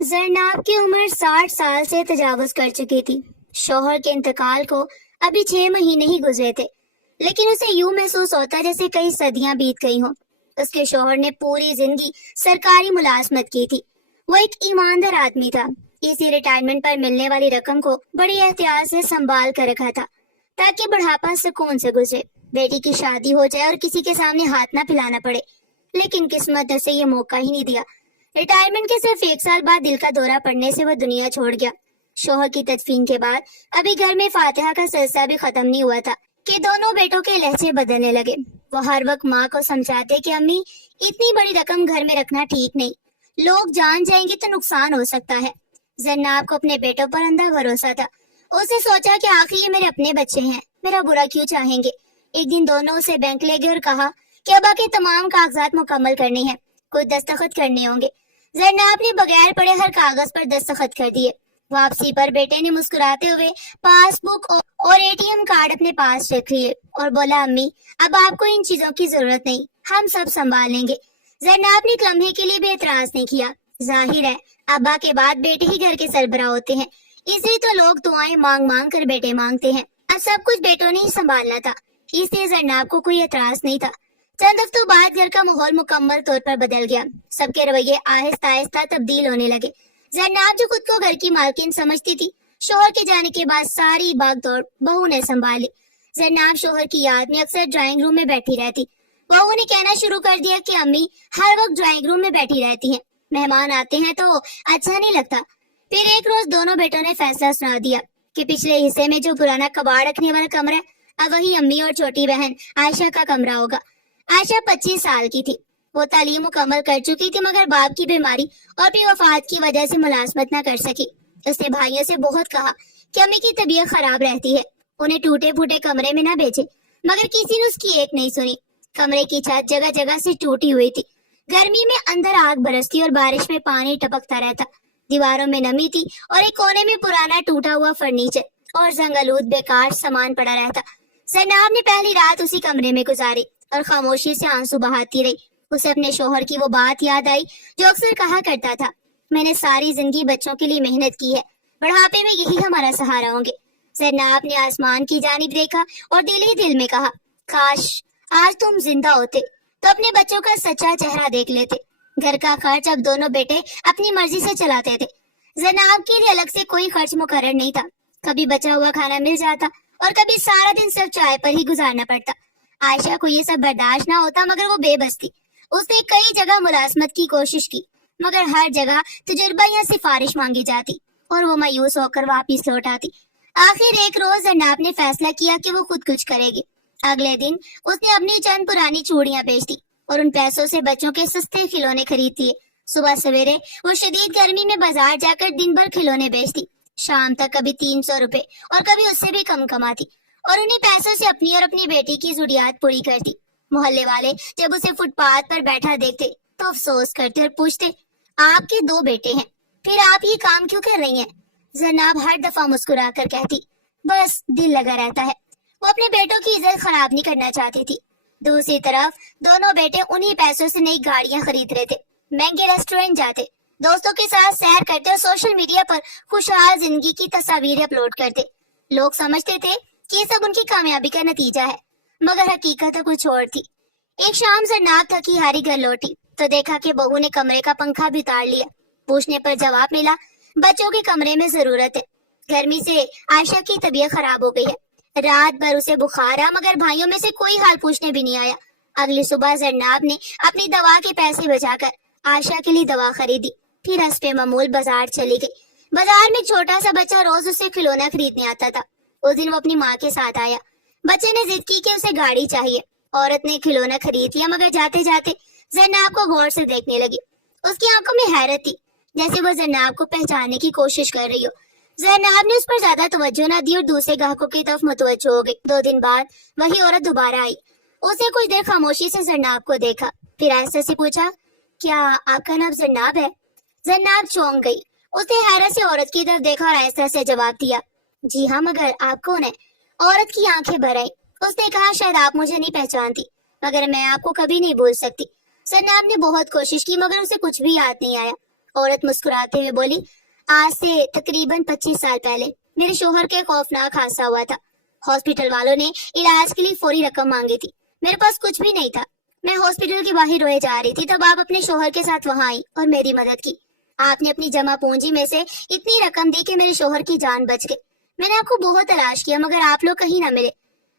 زرناب کی عمر 60 سال سے تجاوز کر چکی تھی۔ شوہر کے انتقال کو ابھی 6 مہینے ہی گزرے تھے، لیکن اسے یوں محسوس ہوتا جیسے کئی صدیاں بیت گئی ہوں۔ اس کے شوہر نے پوری زندگی سرکاری ملازمت کی تھی۔ وہ ایک ایماندار آدمی تھا۔ اسی ریٹائرمنٹ پر ملنے والی رقم کو بڑی احتیاط سے سنبھال کر رکھا تھا تاکہ بڑھاپا سکون سے گزرے، بیٹی کی شادی ہو جائے اور کسی کے سامنے ہاتھ نہ پھیلانا پڑے۔ لیکن قسمت نے اسے یہ موقع ہی نہیں دیا۔ ریٹائرمنٹ کے صرف 1 سال بعد دل کا دورہ پڑنے سے وہ دنیا چھوڑ گیا۔ شوہر کی تدفین کے بعد ابھی گھر میں فاتحہ کا سلسلہ بھی ختم نہیں ہوا تھا کہ دونوں بیٹوں کے لہجے بدلنے لگے۔ وہ ہر وقت ماں کو سمجھاتے کہ امی، اتنی بڑی رقم گھر میں رکھنا ٹھیک نہیں، لوگ جان جائیں گے تو نقصان ہو سکتا ہے۔ زینب کو اپنے بیٹوں پر اندھا بھروسہ تھا۔ اسے سوچا کہ آخر یہ میرے اپنے بچے ہیں، میرا برا کیوں چاہیں گے۔ ایک دن دونوں اسے بینک لے گئے اور کہا کہ ابا کے تمام کاغذات مکمل کرنے ہیں، کچھ دستخط کرنے ہوں گے۔ زینب نے بغیر پڑھے ہر کاغذ پر دستخط کر دیے۔ واپسی پر بیٹے نے مسکراتے ہوئے پاس بک اور ATM کارڈ اپنے پاس رکھ لیے اور بولا، امی اب آپ کو ان چیزوں کی ضرورت نہیں، ہم سب سنبھال لیں گے۔ زینب نے ایک لمحے کے لیے بھی اعتراض نہیں کیا۔ ظاہر ہے ابا کے بعد بیٹے ہی گھر کے سربراہ ہوتے ہیں، اس لیے تو لوگ دعائیں مانگ مانگ کر بیٹے مانگتے ہیں۔ اب سب کچھ بیٹوں نے ہی سنبھالنا تھا، اس لیے زینب کو کوئی اعتراض نہیں تھا۔ چند ہفتوں بعد گھر کا ماحول مکمل طور پر بدل گیا۔ سب کے رویے آہستہ آہستہ تبدیل ہونے لگے۔ زینب جو خود کو گھر کی مالکن سمجھتی تھی، شوہر کے جانے کے بعد ساری بھاگ دوڑ بہو نے سنبھالی۔ زینب شوہر کی یاد میں اکثر ڈرائنگ روم میں بیٹھی رہتی۔ بہو نے کہنا شروع کر دیا کہ امی ہر وقت ڈرائنگ روم میں بیٹھی رہتی ہیں، مہمان آتے ہیں تو اچھا نہیں لگتا۔ پھر ایک روز دونوں بیٹوں نے فیصلہ سنا دیا کہ پچھلے حصے میں جو پرانا کباڑ رکھنے والا کمرہ ہے، اب وہی امی اور چھوٹی بہن عائشہ کا کمرہ ہوگا۔ عائشہ 25 سال کی تھی۔ وہ تعلیم مکمل کر چکی تھی، مگر باپ کی بیماری اور بھی وفات کی وجہ سے ملازمت نہ کر سکی۔ اس نے بھائیوں سے بہت کہا کہ امی کی طبیعت خراب رہتی ہے، انہیں ٹوٹے پھوٹے کمرے میں نہ بھیجے، مگر کسی نے اس کی ایک نہیں سنی۔ کمرے کی چھت جگہ جگہ سے ٹوٹی ہوئی تھی۔ گرمی میں اندر آگ برستی اور بارش میں پانی ٹپکتا رہتا۔ دیواروں میں نمی تھی اور ایک کونے میں پرانا ٹوٹا ہوا فرنیچر اور زنگ آلود بیکار سامان پڑا رہتا۔ زینب نے پہلی رات اسی کمرے میں گزاری اور خاموشی سے آنسو بہاتی رہی۔ اسے اپنے شوہر کی وہ بات یاد آئی جو اکثر کہا کرتا تھا، میں نے ساری زندگی بچوں کے لیے محنت کی ہے، بڑھاپے میں یہی ہمارا سہارا ہوں گے۔ زینب نے آسمان کی جانب دیکھا اور دل ہی دل میں کہا، کاش آج تم زندہ ہوتے تو اپنے بچوں کا سچا چہرہ دیکھ لیتے۔ گھر کا خرچ اب دونوں بیٹے اپنی مرضی سے چلاتے تھے۔ زینب کے لیے الگ سے کوئی خرچ مقرر نہیں تھا۔ کبھی بچا ہوا کھانا مل جاتا اور کبھی سارا دن صرف چائے پر ہی گزارنا پڑتا۔ عائشہ کو یہ سب برداشت نہ ہوتا، مگر وہ بے بس تھی۔ اس نے کئی جگہ ملازمت کی کوشش کی، مگر ہر جگہ تجربہ یا سفارش مانگی جاتی اور وہ مایوس ہو کر واپس لوٹ آتی۔ آخر ایک روز زینب نے فیصلہ کیا کہ وہ خود کچھ کرے گی۔ اگلے دن اس نے اپنی چند پرانی چوڑیاں بیچ دی اور ان پیسوں سے بچوں کے سستے کھلونے خرید لیے۔ صبح سویرے وہ شدید گرمی میں بازار جا کر دن بھر کھلونے بیچتی۔ شام تک کبھی 300 روپے اور کبھی اس سے بھی کم کماتی اور انہیں پیسوں سے اپنی اور اپنی بیٹی کی ضروریات پوری کرتی۔ محلے والے جب اسے فٹ پاتھ پر بیٹھا دیکھتے تو افسوس کرتے اور پوچھتے، آپ کے 2 بیٹے ہیں، پھر آپ یہ کام کیوں کر رہی ہیں؟ زینب ہر دفعہ مسکرا کر کہتی، بس دل لگا رہتا ہے۔ وہ اپنے بیٹوں کی عزت خراب نہیں کرنا چاہتی تھی۔ دوسری طرف دونوں بیٹے انہی پیسوں سے نئی گاڑیاں خرید رہے تھے، مہنگے ریسٹورینٹ جاتے، دوستوں کے ساتھ سیر کرتے اور سوشل میڈیا پر خوشحال زندگی کی تصاویریں اپلوڈ کرتے۔ لوگ سمجھتے تھے کہ یہ سب ان کی کامیابی کا نتیجہ ہے، مگر حقیقت تو کچھ اور تھی۔ ایک شام زینب تھکی ہاری گھر لوٹی تو دیکھا کہ بہو نے کمرے کا پنکھا بھی اتار لیا۔ پوچھنے پر جواب ملا، بچوں کے کمرے میں ضرورت ہے، گرمی سے عائشہ کی طبیعت خراب ہو گئی ہے، رات بھر اسے بخار آیا، مگر بھائیوں میں سے کوئی حال پوچھنے بھی نہیں آیا۔ اگلی صبح زینب نے اپنی دوا کے پیسے بچا کر عائشہ کے لیے دوا خریدی، پھر حسب معمول بازار چلی گئی۔ بازار میں چھوٹا سا بچہ روز اسے کھلونا خریدنے آتا تھا۔ اس دن وہ اپنی ماں کے ساتھ آیا۔ بچے نے ضد کی کہ اسے گاڑی چاہیے۔ عورت نے کھلونا خرید لیا، مگر جاتے جاتے زینب کو غور سے دیکھنے لگی۔ اس کی آنکھوں میں حیرت تھی، جیسے وہ زینب کو پہچاننے کی کوشش کر رہی ہو۔ زینب نے اس پر زیادہ توجہ نہ دی اور دوسرے گاہکوں کی طرف متوجہ ہو گئی۔ 2 دن بعد وہی عورت دوبارہ آئی۔ اس نے کچھ دیر خاموشی سے زینب کو دیکھا، پھر آہستہ سے پوچھا، کیا آپ کا نام زینب ہے؟ زینب چونک گئی۔ اس نے حیرت سے عورت کی طرف دیکھا اور آہستہ سے جواب دیا، جی ہاں، مگر آپ کون ہیں؟ عورت کی آنکھیں بھر آئیں۔ اس نے کہا، شاید آپ مجھے نہیں پہچانتی، مگر میں آپ کو کبھی نہیں بھول سکتی۔ زینب نے بہت کوشش کی، مگر اسے کچھ بھی یاد نہیں آیا۔ عورت مسکراتے ہوئے بولی، آج سے تقریباً 25 سال پہلے میرے شوہر کے خوفناک حادثہ ہوا تھا۔ ہاسپٹل والوں نے علاج کے لیے فوری رقم مانگی تھی، میرے پاس کچھ بھی نہیں تھا۔ میں ہاسپٹل کے باہر روئے جا رہی تھی، تب آپ اپنے شوہر کے ساتھ وہاں آئی اور میری مدد کی۔ آپ نے اپنی جمع پونجی میں سے اتنی رقم دی کہ میرے شوہر کی جان بچ گئی۔ میں نے آپ کو بہت تلاش کیا مگر آپ لوگ کہیں نہ ملے۔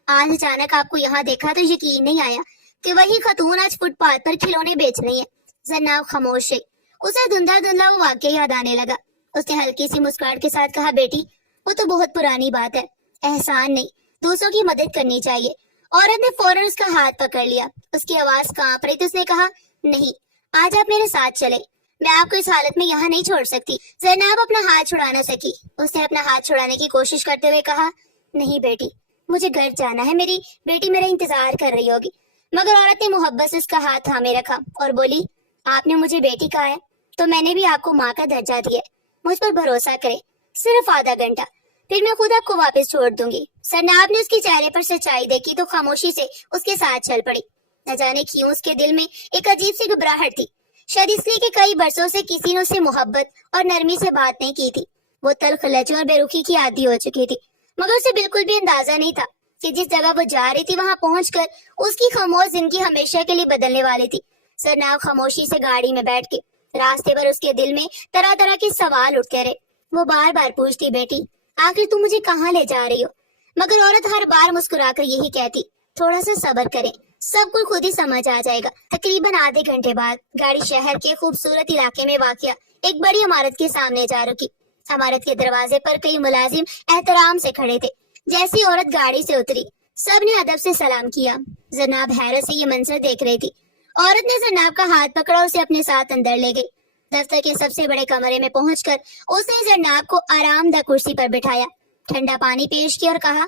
آج اچانک آپ کو یہاں دیکھا تو یقین نہیں آیا کہ وہی خاتون آج فٹ پاتھ پر کھلونے بیچ رہی ہے۔ زینب خاموش رہی۔ اسے دھندلا دھندلا وہ واقعہ یاد آنے لگا۔ اس نے ہلکی سی مسکراہٹ کے ساتھ کہا، بیٹی وہ تو بہت پرانی بات ہے، احسان نہیں، دوسروں کی مدد کرنی چاہیے۔ عورت نے فوراً اس کا ہاتھ پکڑ لیا۔ اس کی آواز کانپ رہی تھی۔ اس نے کہا، نہیں، آج آپ میرے ساتھ چلیں، میں آپ کو اس حالت میں یہاں نہیں چھوڑ سکتی۔ زینب اپنا ہاتھ چھڑا نہ سکی۔ اس نے اپنا ہاتھ چھڑانے کی کوشش کرتے ہوئے کہا، نہیں بیٹی، مجھے گھر جانا ہے، میری بیٹی میرا انتظار کر رہی ہوگی۔ مگر عورت نے محبت سے اس کا ہاتھ تھامے رکھا اور بولی، آپ نے مجھے بیٹی کہا ہے تو میں نے بھی آپ کو ماں کا درجہ دیا ہے۔ مجھ پر بھروسہ کریں، صرف آدھا گھنٹہ، پھر میں خود آپ کو واپس چھوڑ دوں گی۔ سرناب نے اس کے چہرے پر سچائی دیکھی تو خاموشی سے اس کے ساتھ چل پڑی۔ نہ جانے کیوں اس کے دل میں ایک عجیب سی گھبراہٹ تھی، شاید اس لیے کہ کئی برسوں سے کسی نے اسے محبت اور نرمی سے بات نہیں کی تھی۔ وہ تلخ لہجوں اور بے رخی کی عادی ہو چکی تھی، مگر اسے بالکل بھی اندازہ نہیں تھا کہ جس جگہ وہ جا رہی تھی وہاں پہنچ کر اس کی خاموش زندگی ہمیشہ کے لیے بدلنے والی تھی۔ سرناب خاموشی سے گاڑی میں بیٹھ کے راستے پر اس کے دل میں طرح طرح کے سوال اٹھتے رہے۔ وہ بار بار پوچھتی، بیٹی آخر تم مجھے کہاں لے جا رہی ہو؟ مگر عورت ہر بار مسکرا کر یہی کہتی، تھوڑا سا صبر کریں، سب کچھ خود ہی سمجھ آ جائے گا۔ تقریباً آدھے گھنٹے بعد گاڑی شہر کے خوبصورت علاقے میں واقع ایک بڑی عمارت کے سامنے جا رکی۔ عمارت کے دروازے پر کئی ملازم احترام سے کھڑے تھے۔ جیسی عورت گاڑی سے اتری، سب نے ادب سے سلام کیا۔ زینب حیرت سے یہ منظر دیکھ رہی تھی۔ عورت نے زینب کا ہاتھ پکڑا اور اسے اپنے ساتھ اندر لے گئی۔ دفتر کے سب سے بڑے کمرے میں پہنچ کر اس نے زینب کو آرام دہ کرسی پر بٹھایا، ٹھنڈا پانی پیش کیا اور کہا،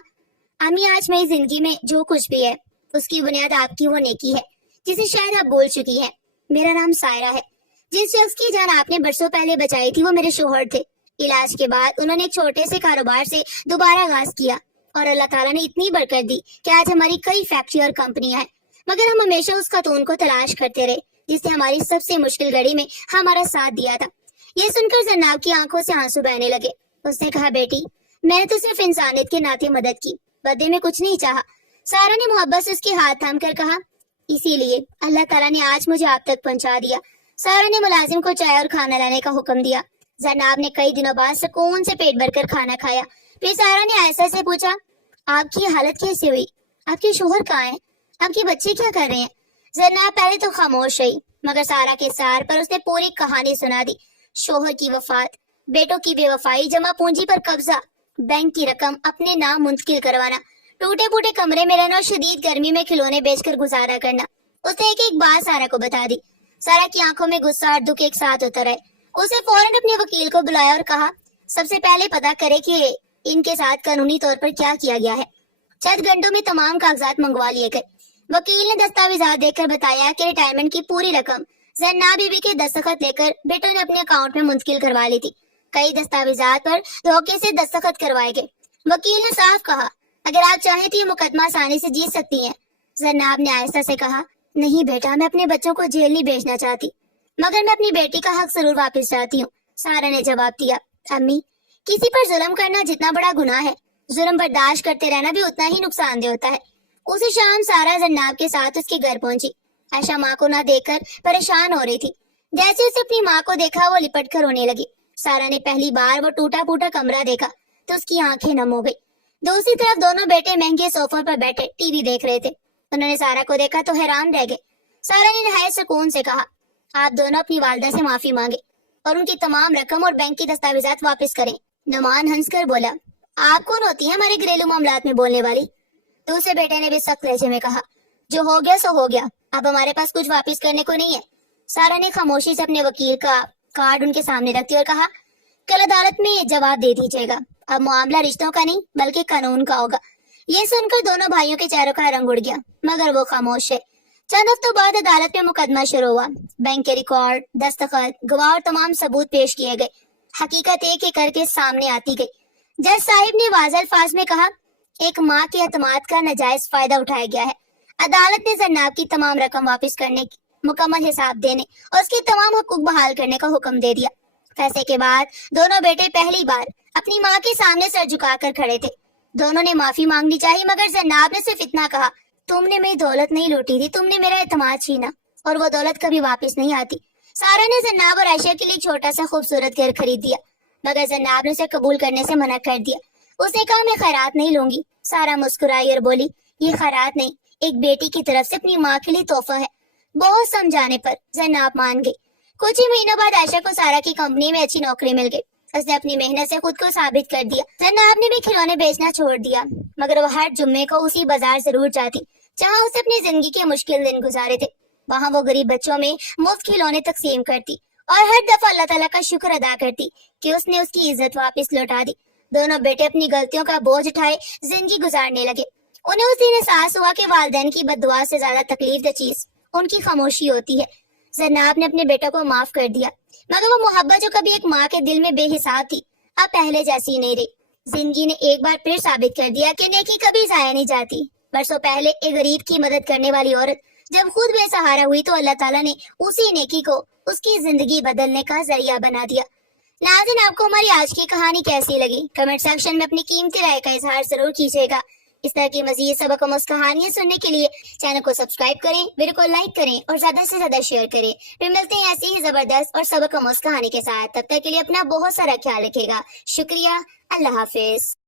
امی آج میری زندگی میں جو کچھ بھی ہے اس کی بنیاد آپ کی وہ نیکی ہے جسے شاید آپ بول چکی ہیں۔ میرا نام سائرہ ہے۔ جس شخص کی جان آپ نے برسوں پہلے بچائی تھی وہ میرے شوہر تھے۔ علاج کے بعد انہوں نے ایک چھوٹے سے کاروبار سے دوبارہ آغاز کیا اور اللہ تعالیٰ نے اتنی برکت دی کہ آج ہماری کئی فیکٹری اور کمپنیاں ہیں۔ مگر ہم ہمیشہ اس خاتون کو تلاش کرتے رہے جس نے ہماری سب سے مشکل گھڑی میں ہمارا ساتھ دیا تھا۔ یہ سن کر زینب کی آنکھوں سے آنسو بہنے لگے۔ اس نے کہا، بیٹی میں نے تو صرف انسانیت کے ناطے مدد کی، بدلے میں کچھ نہیں چاہا۔ سارا نے محبت سے اس کے ہاتھ تھام کر کہا، اسی لیے اللہ تعالیٰ نے آج مجھے آپ تک پہنچا دیا۔ سارا نے ملازم کو چائے اور کھانا لانے کا حکم دیا۔ زینب نے کئی دنوں بعد سکون سے پیٹ بھر کر کھانا کھایا۔ پھر سارا نے عائشہ سے پوچھا، آپ کی حالت کیسے ہوئی؟ آپ کے شوہر کہاں ہیں؟ آپ کے بچے کیا کر رہے ہیں؟ زینب پہلے تو خاموش رہی مگر سارا کے سار پر اس نے پوری کہانی سنا دی۔ شوہر کی وفات، بیٹوں کی بے وفائی، جمع پونجی پر قبضہ، بینک کی رقم اپنے نام منتقل کروانا، ٹوٹے پھوٹے کمرے میں رہنا اور شدید گرمی میں کھلونے بیچ کر گزارا کرنا۔ اس نے ایک بات سارا کو بتا دی۔ سارا کی آنکھوں میں غصہ اور دکھ ایک ساتھ اتر آئے۔ اسے فوراً اپنے وکیل کو بلایا اور کہا، سب سے پہلے پتہ کرے کہ ان کے ساتھ قانونی طور پر کیا کیا گیا ہے۔ چند گھنٹوں میں تمام کاغذات منگوا لیے گئے۔ وکیل نے دستاویزات دیکھ کر بتایا کہ ریٹائرمنٹ کی پوری رقم زینب بی بی کے دستخط لے کر بیٹوں نے اپنے اکاؤنٹ میں منتقل کروا لی تھی۔ کئی دستاویزات پر دھوکے سے دستخط کروائے گئے۔ وکیل نے صاف کہا، اگر آپ چاہیں تو یہ مقدمہ آسانی سے جیت سکتی ہیں۔ زینب نے آہستہ سے کہا، نہیں بیٹا، میں اپنے بچوں کو جیل نہیں بھیجنا چاہتی، مگر میں اپنی بیٹی کا حق ضرور واپس چاہتی ہوں۔ سارا نے جواب دیا، امی کسی پر ظلم کرنا جتنا بڑا گناہ ہے، ظلم برداشت کرتے رہنا بھی اتنا ہی نقصان دہ ہوتا ہے۔ اسی شام سارا زینب کے ساتھ اس کے گھر پہنچی۔ عائشہ ماں کو نہ دیکھ کر پریشان ہو رہی تھی۔ جیسے اسے اپنی ماں کو دیکھا وہ لپٹ کر رونے لگی۔ سارا نے پہلی بار وہ ٹوٹا پھوٹا کمرہ دیکھا تو اس کی آنکھیں نم ہو گئی۔ دوسری طرف دونوں بیٹے مہنگے صوفوں پر بیٹھے ٹی وی دیکھ رہے تھے۔ انہوں نے سارا کو دیکھا تو حیران رہ گئے۔ سارا نے نہایت سکون سے کہا، آپ دونوں اپنی والدہ سے معافی مانگے اور ان کی تمام رقم اور بینک کی دستاویزات واپس کریں۔ نعمان ہنس کر بولا، آپ کون ہوتی ہیں ہمارے گھریلو معاملات میں بولنے والی؟ دوسرے بیٹے نے بھی سخت لہجے میں کہا، جو ہو گیا سو ہو گیا، اب ہمارے پاس کچھ واپس کرنے کو نہیں ہے۔ سارا نے خاموشی سے اپنے وکیل کا کارڈ ان کے سامنے رکھ دیا اور کہا، کل عدالت میں جواب دے دیجیے گا، اب معاملہ رشتوں کا نہیں بلکہ قانون کا ہوگا۔ یہ سن کر دونوں بھائیوں کے چہروں کا رنگ اڑ گیا مگر وہ خاموش ہے۔ چند ہفتوں بعد عدالت میں مقدمہ شروع ہوا۔ بینک کے ریکارڈ، دستخط، گواہ اور تمام ثبوت پیش کیے گئے۔ حقیقت ایک ایک کر کے سامنے آتی گئی۔ جج صاحب نے واضح الفاظ میں کہا، ایک ماں کے اعتماد کا ناجائز فائدہ اٹھایا گیا ہے۔ عدالت نے زینب کی تمام رقم واپس کرنے مکمل حساب دینے اور اس کے تمام حقوق بحال کرنے کا حکم دے دیا۔ فیصلے کے بعد دونوں بیٹے پہلی بار اپنی ماں کے سامنے سر جھکا کر کھڑے تھے۔ دونوں نے معافی مانگنی چاہی، مگر زینب نے صرف اتنا کہا، تم نے میری دولت نہیں لوٹی تھی، تم نے میرا اعتماد چھینا اور وہ دولت کبھی واپس نہیں آتی۔ سارا نے زینب اور عائشہ کے لیے ایک چھوٹا سا خوبصورت گھر خرید دیا، مگر زینب نے اسے قبول کرنے سے منع کر دیا۔ اس نے کہا، میں خیرات نہیں لوں گی۔ سارا مسکرائی اور بولی، یہ خیرات نہیں، ایک بیٹی کی طرف سے اپنی ماں کے لیے تحفہ ہے۔ بہت سمجھانے پر زینب مان گئی۔ کچھ ہی مہینوں بعد عائشہ کو سارا کی کمپنی میں اچھی نوکری مل گئی۔ اس نے اپنی محنت سے خود کو ثابت کر دیا۔ زینب نے بھی کھلونے بیچنا چھوڑ دیا، مگر وہ ہر جمعے کو اسی بازار ضرور جاتی جہاں اسے اپنی زندگی کے مشکل دن گزارے تھے۔ وہاں وہ غریب بچوں میں مفت کھلونے تقسیم کرتی اور ہر دفعہ اللہ تعالیٰ کا شکر ادا کرتی کہ اس نے اس کی عزت واپس لوٹا دی۔ دونوں بیٹے اپنی غلطیوں کا بوجھ اٹھائے زندگی گزارنے لگے۔ انہیں اس دن احساس ہوا کہ والدین کی بد دعا سے زیادہ تکلیف دہ چیز ان کی خاموشی ہوتی ہے۔ زینب نے اپنے بیٹوں کو معاف کر دیا، مگر وہ محبت جو کبھی ایک ماں کے دل میں بے حساب تھی اب پہلے جیسی نہیں رہی۔ زندگی نے ایک بار پھر ثابت کر دیا کہ نیکی کبھی ضائع نہیں جاتی۔ برسوں پہلے ایک غریب کی مدد کرنے والی عورت جب خود بے سہارا ہوئی تو اللہ تعالیٰ نے اسی نیکی کو اس کی زندگی بدلنے کا ذریعہ بنا دیا۔ ناظرین، آپ کو ہماری آج کی کہانی کیسی لگی؟ کمنٹ سیکشن میں اپنی قیمتی رائے کا اظہار ضرور کیجیے گا۔ اس طرح کی مزید سبق آموز کہانیاں سننے کے لیے چینل کو سبسکرائب کریں، ویڈیو کو لائک کریں اور زیادہ سے زیادہ شیئر کریں۔ پھر ملتے ہیں ایسی ہی زبردست اور سبق آموز کہانی کے ساتھ۔ تب تک کے لیے اپنا بہت سارا خیال رکھے گا۔ شکریہ، اللہ حافظ۔